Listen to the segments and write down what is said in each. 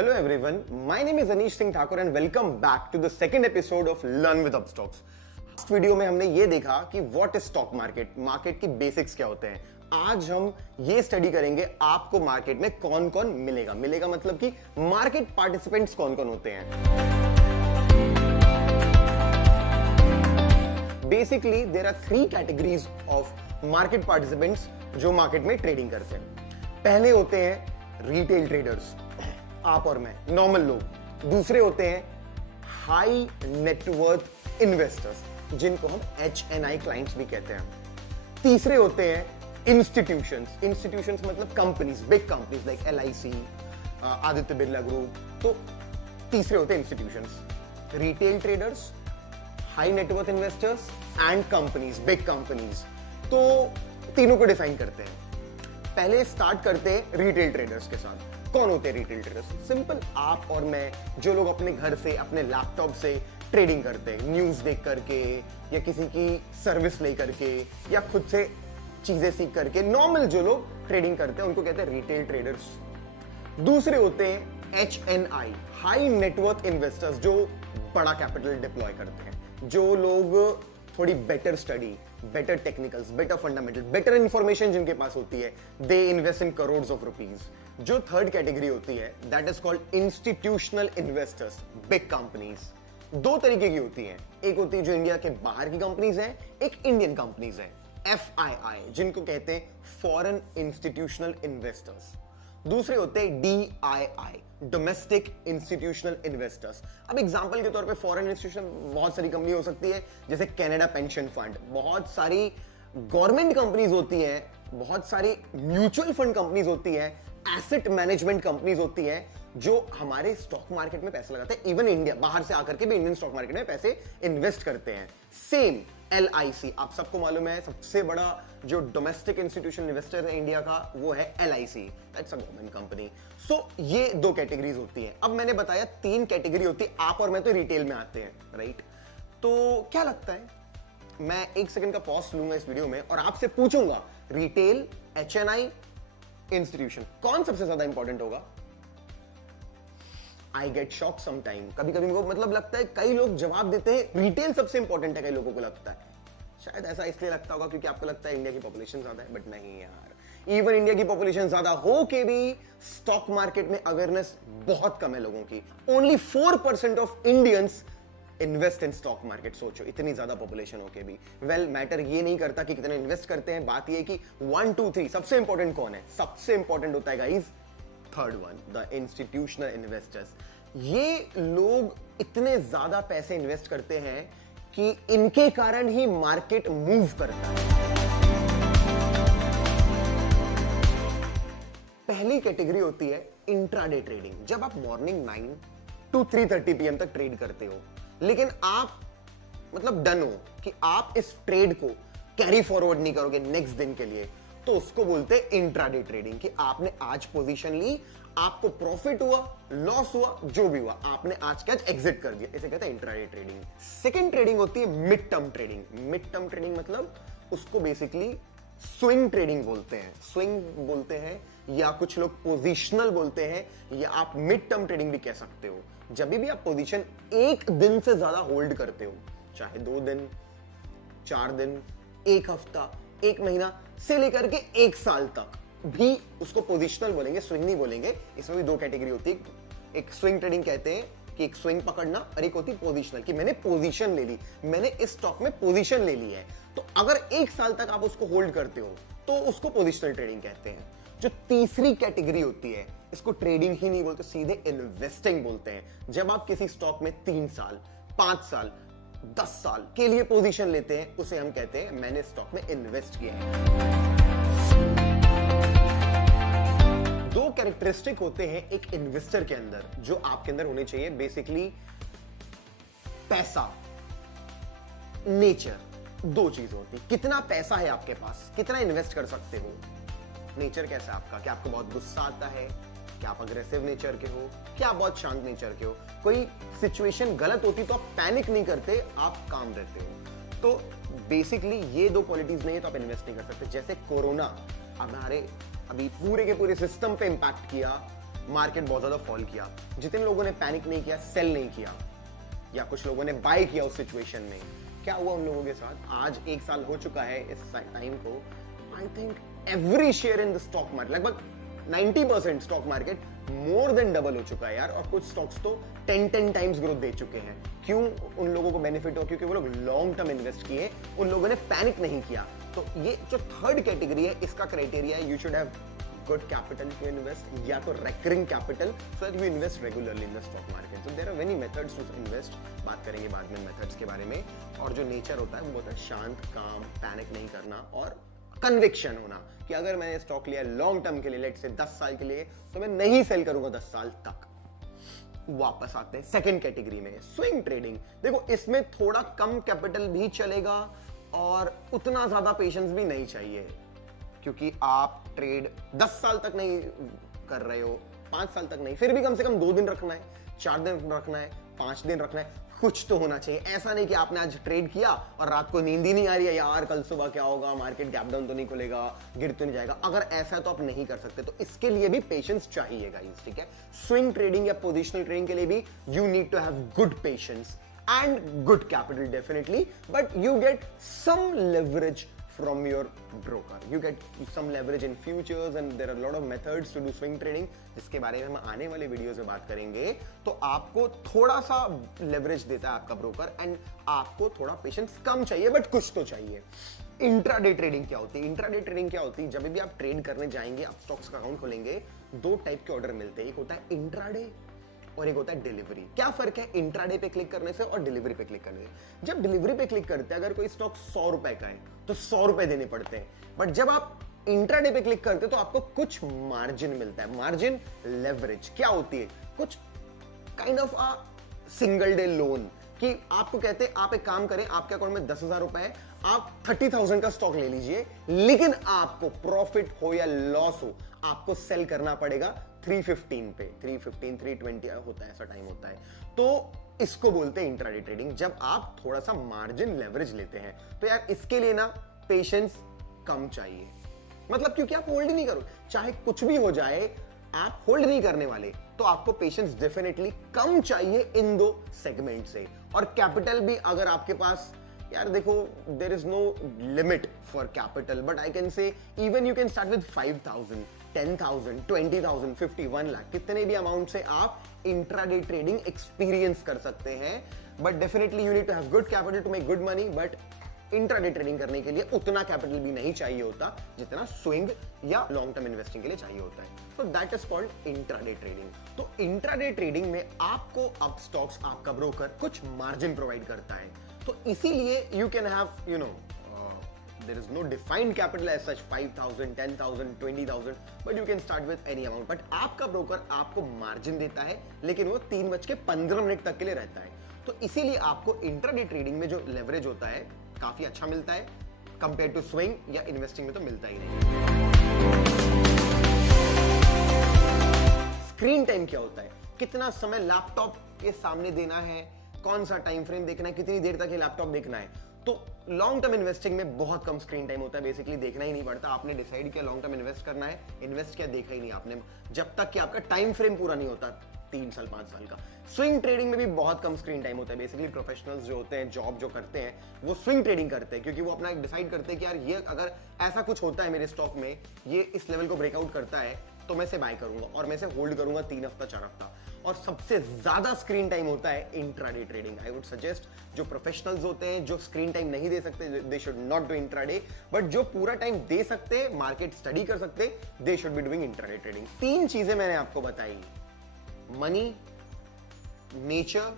Hello everyone, my name is Anish Singh Thakur and welcome back to the second episode of Learn with Upstocks. इस video में हमने ये देखा कि what is stock market, market की basics क्या होते हैं। आज हम ये स्टडी करेंगे आपको मार्केट में कौन कौन मिलेगा मतलब कि मार्केट पार्टिसिपेंट्स कौन कौन होते हैं। Basically there are 3 categories of market participants जो मार्केट में ट्रेडिंग करते हैं। पहले होते हैं रिटेल ट्रेडर्स, आप और मैं, नॉर्मल लोग। दूसरे होते हैं हाई नेटवर्थ इन्वेस्टर्स जिनको हम HNI क्लाइंट्स भी कहते हैं। तीसरे होते हैं इंस्टीट्यूशंस मतलब companies, big companies like LIC, Aditya Birla group. तो तीसरे होते हैं institutions, retail traders, high net worth investors and companies, big companies. तो तीनों को डिफाइन करते हैं। पहले स्टार्ट करते हैं रिटेल ट्रेडर्स के साथ। कौन होते हैं रिटेल ट्रेडर्स? सिंपल, आप और मैं, जो लोग अपने घर से, अपने लैपटॉप से ट्रेडिंग करते हैं, न्यूज देख करके या किसी की सर्विस ले करके या खुद से चीजें सीख करके, नॉर्मल जो लोग ट्रेडिंग करते हैं उनको कहते हैं रिटेल ट्रेडर्स। दूसरे होते हैं HNI, हाई नेटवर्थ इन्वेस्टर्स, जो बड़ा कैपिटल डिप्लॉय करते हैं, जो लोग थोड़ी better study, better technicals, better fundamental, better information जिनके पास होती है, they invest in crores of rupees. जो थर्ड कैटेगरी होती है that is called institutional investors, big companies. दो तरीके की होती हैं, एक होती है जो इंडिया के बाहर की कंपनीज हैं, एक इंडियन कंपनीज हैं, FII जिनको कहते हैं फॉरेन इंस्टीट्यूशनल इन्वेस्टर्स। दूसरे होते हैं DII, डोमेस्टिक इंस्टीट्यूशनल इन्वेस्टर्स। अब एग्जांपल के तौर पे फॉरेन इंस्टीट्यूशन बहुत सारी कंपनी हो सकती है, जैसे कनाडा पेंशन फंड, बहुत सारी गवर्नमेंट कंपनीज होती हैं, बहुत सारी म्यूचुअल फंड कंपनीज होती हैं, एसेट मैनेजमेंट कंपनीज होती हैं जो हमारे स्टॉक मार्केट में पैसे लगाते हैं। इवन इंडिया, बाहर से आकर के भी इंडियन स्टॉक मार्केट में पैसे इन्वेस्ट करते हैं। सेम LIC, आप सबको मालूम है सबसे बड़ा जो डोमेस्टिक इंस्टीट्यूशनल इन्वेस्टर है इंडिया का, वो है LIC, that's a government company. So ये दो कैटेगरीज होती हैं। अब मैंने बताया 3 कैटेगरी होती है, आप और मैं तो रिटेल में आते हैं, राइट? तो क्या लगता है, मैं 1 सेकंड का पॉज लूंगा इस वीडियो में और आपसे पूछूंगा, रिटेल, HNI, इंस्टीट्यूशन, कौन सबसे ज्यादा इंपॉर्टेंट होगा? आई गेट शॉक समटाइम, कभी कभी मुझे मतलब लगता है, कई लोग जवाब देते हैं रिटेल सबसे इंपॉर्टेंट है, कई लोगों को लगता है। शायद ऐसा इसलिए लगता होगा क्योंकि आपको लगता है इंडिया की पॉपुलेशन ज्यादा है, बट नहीं यार, इवन इंडिया की पॉपुलेशन ज्यादा हो के भी स्टॉक मार्केट में अवेयरनेस बहुत कम है लोगों की। Only 4% of Indians invest in stock market. सोचो, इतनी ज्यादा पॉपुलेशन होके भी। वेल, मैटर ये नहीं करता कि कितना इन्वेस्ट करते हैं, बात ये है कि 1 2 3 सबसे इंपॉर्टेंट कौन है? सबसे इंपॉर्टेंट होता है guys third one, the institutional investors. ये लोग इतने ज्यादा पैसे इन्वेस्ट करते हैं कि इनके कारण ही मार्केट मूव करता है। पहली कैटेगरी होती है इंट्राडे ट्रेडिंग। जब आप मॉर्निंग 9 to 3:30 PM तक ट्रेड करते हो, लेकिन आप मतलब डन हो कि आप इस ट्रेड को कैरी फॉरवर्ड नहीं करोगे नेक्स्ट दिन के लिए, तो उसको बोलते हैं इंट्राडे ट्रेडिंग। कि आपने आज पोजीशन ली, आपको प्रॉफिट हुआ, लॉस हुआ, जो भी हुआ, आपने आज कैच एग्जिट कर दिया, इसे कहते हैं इंट्राडे ट्रेडिंग। सेकंड ट्रेडिंग होती है mid term trading. Mid term trading मतलब उसको बेसिकली स्विंग ट्रेडिंग बोलते हैं। स्विंग बोलते हैं या कुछ लोग पोजिशनल बोलते हैं, या आप मिड टर्म ट्रेडिंग भी कह सकते हो। जब भी आप पोजीशन 1 दिन से ज्यादा होल्ड करते हो, चाहे 2 दिन, 4 दिन, 1 हफ्ता, 1 महीना से लेकर के 1 साल तक भी, उसको पोजिशनल बोलेंगे, स्विंग नहीं बोलेंगे। इसमें भी 2 कैटेगरी होती है। एक स्विंग ट्रेडिंग कहते हैं कि एक स्विंग पकड़ना, और एक होती पोजीशनल कि मैंने पोजीशन ले ली, मैंने इस स्टॉक में पोजीशन ले ली है। तो अगर 1 साल तक आप उसको होल्ड करते हो तो उसको पोजीशनल ट्रेडिंग कहते हैं। जो तीसरी कैटेगरी होती है, इसको ट्रेडिंग ही नहीं बोलते, सीधे इन्वेस्टिंग बोलते हैं। जब आप किसी स्टॉक में 3 साल, 5 साल, 10 साल के लिए पोजीशन लेते हैं, उसे हम कहते हैं मैंने स्टॉक में इन्वेस्ट किया है। 2 कैरेक्टरिस्टिक होते हैं एक इन्वेस्टर के अंदर, जो आपके अंदर होने चाहिए। बेसिकली पैसा, नेचर, 2 चीज होती है। कितना पैसा है आपके पास, कितना इन्वेस्ट कर सकते हो। नेचर कैसा है आपका, क्या आपको बहुत गुस्सा आता है, क्या आप अग्रेसिव नेचर के हो, क्या आप बहुत शांत नेचर के हो। कोई सिचुएशन गलत होती तो आप पैनिक नहीं करते, आप काम रहते हो। तो बेसिकली ये 2 क्वालिटीज नहीं है तो आप इन्वेस्ट नहीं कर सकते। जैसे कोरोना हमारे अभी पूरे के पूरे सिस्टम पे इंपैक्ट किया, मार्केट बहुत ज्यादा फॉल किया, जितने लोगों ने पैनिक नहीं किया, सेल नहीं किया, या कुछ लोगों ने बाय किया उस सिचुएशन में, क्या हुआ उन लोगों के साथ? आज 1 साल हो चुका है इस टाइम को, I think every share in the stock market, लगभग 90% stock market more than double हो चुका है यार, और कुछ स्टॉक्स तो 10 टाइम्स ग्रोथ दे चुके हैं। क्यों उन लोगों को बेनिफिट हो? क्योंकि वो लोग लॉन्ग टर्म इन्वेस्ट किए, उन लोगों ने पैनिक नहीं किया। तो ये जो थर्ड कैटेगरी है, इसका क्राइटेरिया है you should have good capital to invest, या तो recurring capital, so that you invest regularly in the stock market. So there are many methods to invest, बात करेंगे बाद में मेथड्स के बारे में। और जो नेचर होता है वो होता है शांत, काम, पैनिक नहीं करना और कन्विक्शन होना कि अगर मैंने स्टॉक लिया लॉन्ग टर्म के लिए, लेट से 10 साल के लिए, तो मैं नहीं सेल करूंगा 10 साल तक। वापस आते हैं सेकंड कैटेगरी में, स्विंग ट्रेडिंग। देखो इसमें थोड़ा कम कैपिटल भी चलेगा और उतना ज्यादा पेशेंस भी नहीं चाहिए, क्योंकि आप ट्रेड 10 साल तक नहीं कर रहे हो, 5 साल तक नहीं, फिर भी कम से कम 2 दिन रखना है, 4 दिन रखना है, 5 दिन रखना है, कुछ तो होना चाहिए। ऐसा नहीं कि आपने आज ट्रेड किया और रात को नींद ही नहीं आ रही है, यार कल सुबह क्या होगा, मार्केट गैप डाउन तो नहीं खुलेगा, गिर तो नहीं जाएगा। अगर ऐसा है तो आप नहीं कर सकते, तो इसके लिए भी पेशेंस चाहिए गाइस, ठीक है। स्विंग ट्रेडिंग या पोजिशनल ट्रेडिंग के लिए भी you need to have good patience and good capital definitely, but you get some leverage from your broker. You get some leverage in futures and there are a lot of methods to do swing trading, जिसके बारे में हम आने वाले videos में बात करेंगे। तो आपको थोड़ा सा लेवरेज देता है आपका ब्रोकर एंड आपको थोड़ा पेशेंस कम चाहिए, बट कुछ तो चाहिए। इंट्राडे ट्रेडिंग क्या होती है? इंट्राडे ट्रेडिंग क्या होती है? जब भी आप ट्रेड करने जाएंगे, आप स्टॉक्स का अकाउंट खोलेंगे, 2 टाइप के ऑर्डर मिलते हैं, एक होता है इंट्राडे और एक होता है डिलीवरी। क्या फर्क है इंट्राडे पे क्लिक करने से और डिलीवरी पे क्लिक करने से? जब डिलीवरी पे क्लिक करते हैं, अगर कोई स्टॉक 100 रुपए का है तो 100 रुपए देने पड़ते हैं, बट जब आप इंट्राडे पे क्लिक करते हैं तो आपको कुछ मार्जिन मिलता है। मार्जिन लेवरेज क्या होती है? कुछ kind of a single day loan, कि आपको कहते हैं आप एक काम करें, आपके अकाउंट में 10,000 रुपए है, आप 30,000 का स्टॉक ले लीजिए, लेकिन आपको प्रॉफिट हो या लॉस हो, आपको सेल करना पड़ेगा 315 पे, 315 320 होता है, ऐसा टाइम होता है। तो इसको बोलते हैं इंट्राडे ट्रेडिंग, जब आप थोड़ा सा मार्जिन लेवरेज लेते हैं। तो यार इसके लिए ना पेशेंस कम चाहिए, मतलब क्योंकि आप होल्ड नहीं करो, चाहे कुछ भी हो जाए आप होल्ड नहीं करने वाले, तो आपको पेशेंस डेफिनेटली कम चाहिए इन 2 सेगमेंट से। और कैपिटल भी अगर आपके पास, यार देखो there is no limit for capital, but I can say even you can start with 5,000 10,000 20,000 50 1 lakh, कितने भी अमाउंट से आप इंट्राडे ट्रेडिंग एक्सपीरियंस कर सकते हैं। But definitely you need to have good capital to make good money, but intraday trading करने के लिए उतना कैपिटल भी नहीं चाहिए होता जितना स्विंग या लॉन्ग टर्म इन्वेस्टिंग के लिए चाहिए होता है। So that is called intraday trading. तो इंट्राडे ट्रेडिंग में आपको अब स्टॉक्स, आपका ब्रोकर कुछ मार्जिन प्रोवाइड करता है, तो इसीलिए you can have you know there is no defined capital as such 5,000 10,000 20,000, but you can start with any amount। but आपका ब्रोकर आपको मार्जिन देता है, लेकिन वो 3:15 तक के लिए रहता है। तो इसीलिए आपको इंट्राडे ट्रेडिंग में जो लेवरेज होता है काफी अच्छा मिलता है, कंपेयर टू स्विंग या इन्वेस्टिंग में तो मिलता ही नहीं। स्क्रीन टाइम क्या होता है? कितना समय लैपटॉप के सामने देना है, कौन सा टाइम फ्रेम देखना है, कितनी देर तक ये लैपटॉप देखना है। तो लॉन्ग टर्म इन्वेस्टिंग में बहुत कम स्क्रीन टाइम होता है, बेसिकली देखना ही नहीं पड़ता। आपने डिसाइड किया लॉन्ग टर्म इन्वेस्ट करना है, इन्वेस्ट किया, देखा ही नहीं आपने, जब तक कि आपका टाइम फ्रेम पूरा नहीं होता 3 साल 5 साल का। स्विंग ट्रेडिंग में भी बहुत कम स्क्रीन टाइम होता है। बेसिकली प्रोफेशनल्स जो होते हैं, जॉब जो करते हैं, वो स्विंग ट्रेडिंग करते हैं, क्योंकि वो अपना डिसाइड करते हैं कि यार ये अगर ऐसा कुछ होता है मेरे स्टॉक में, ये इस लेवल को ब्रेकआउट करता है, तो मैं इसे बाय करूंगा और मैं इसे होल्ड करूंगा 3 हफ्ता 4 हफ्ता। और सबसे ज्यादा स्क्रीन टाइम होता है intraday trading. I would suggest जो प्रोफेशनल्स होते हैं, जो स्क्रीन टाइम नहीं दे सकते, they should not do intraday, but जो पूरा टाइम दे सकते, मार्केट स्टडी कर सकते, they should be doing intraday trading. 3 चीजें मैंने आपको बताई, money, nature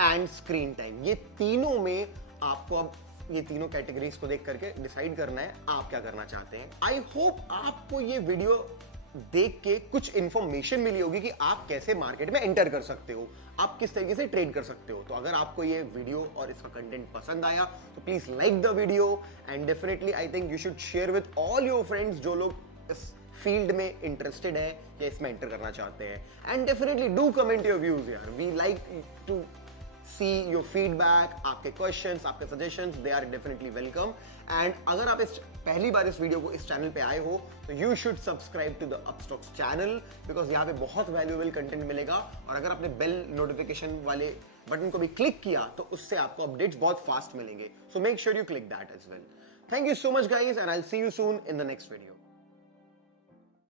and screen time. ये तीनों में आपको अब ये तीनों कैटेगरीज को देख करके डिसाइड करना है आप क्या करना चाहते हैं। आई होप आपको ये वीडियो देख के कुछ इंफॉर्मेशन मिली होगी कि आप कैसे मार्केट में एंटर कर सकते हो, आप किस तरीके से ट्रेड कर सकते हो। तो अगर आपको ये वीडियो और इसका कंटेंट पसंद आया तो please like the video and definitely I think you should share with all your friends जो लोग इस फील्ड में इंटरेस्टेड है या इसमें एंटर करना चाहते हैं। And definitely do comment your views यार, we like to see your feedback, आपके questions, आपके suggestions, they are definitely welcome। and अगर आप इस पहली बार इस वीडियो को इस चैनल पे आए हो तो you should subscribe to the Upstox channel, because यहाँ पे बहुत वैल्यूएबल कंटेंट मिलेगा। और अगर आपने बेल नोटिफिकेशन वाले बटन को भी क्लिक किया तो उससे आपको अपडेट्स बहुत फास्ट मिलेंगे। So make sure you click that as well. Thank you so much guys, and I will see you soon in the next video.